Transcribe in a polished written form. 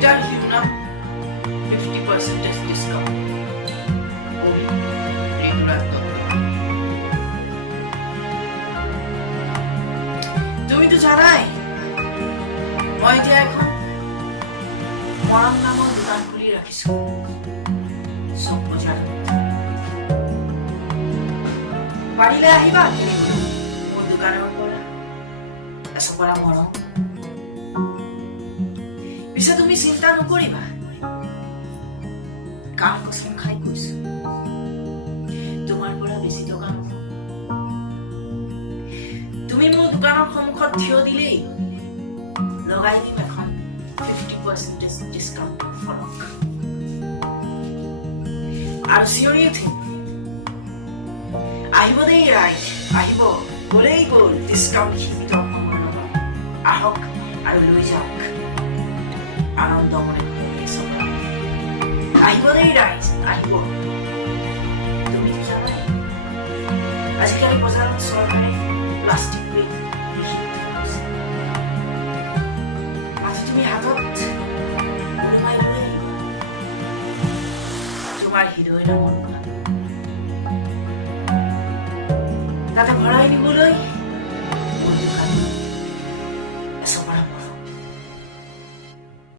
Vital Human 50% discount. Only regular তুমি তো জানাই মই এতিয়া এখন মৰম নামৰ দোকান খুলি ৰাখিছো চব বজাৰত পাৰিলে আহিবা মোৰ দোকানৰ পৰা এচপৰা মৰম পিছে তুমি চিন্তা নকৰিবা কাম কচম খাই কৈছো তোমাৰ পৰা বেছি টকা নহব তুমি মোৰ দোকানৰ সন্মুখত থিয় দিলেই লগাই দিম এখন 50% ডিসকাউন্ট ফলক আৰু চিঞৰি উঠিম আহিব দেই ৰাইট আহিব গলেই গ'ল ডিসকাউন্ট সীমিত সময়ৰ লগত আহক আৰু লৈ যাওক আনন্দ মনে আহিব দেই ৰাইট আহিব তুমি জানাই আজিকালি বজাৰত চৰকাৰে প্লাষ্টিক বেগ তুমি হাতত ওলমাই লৈ তোমাৰ হৃদয়ৰ মন তাতে ভৰাই নিবলৈ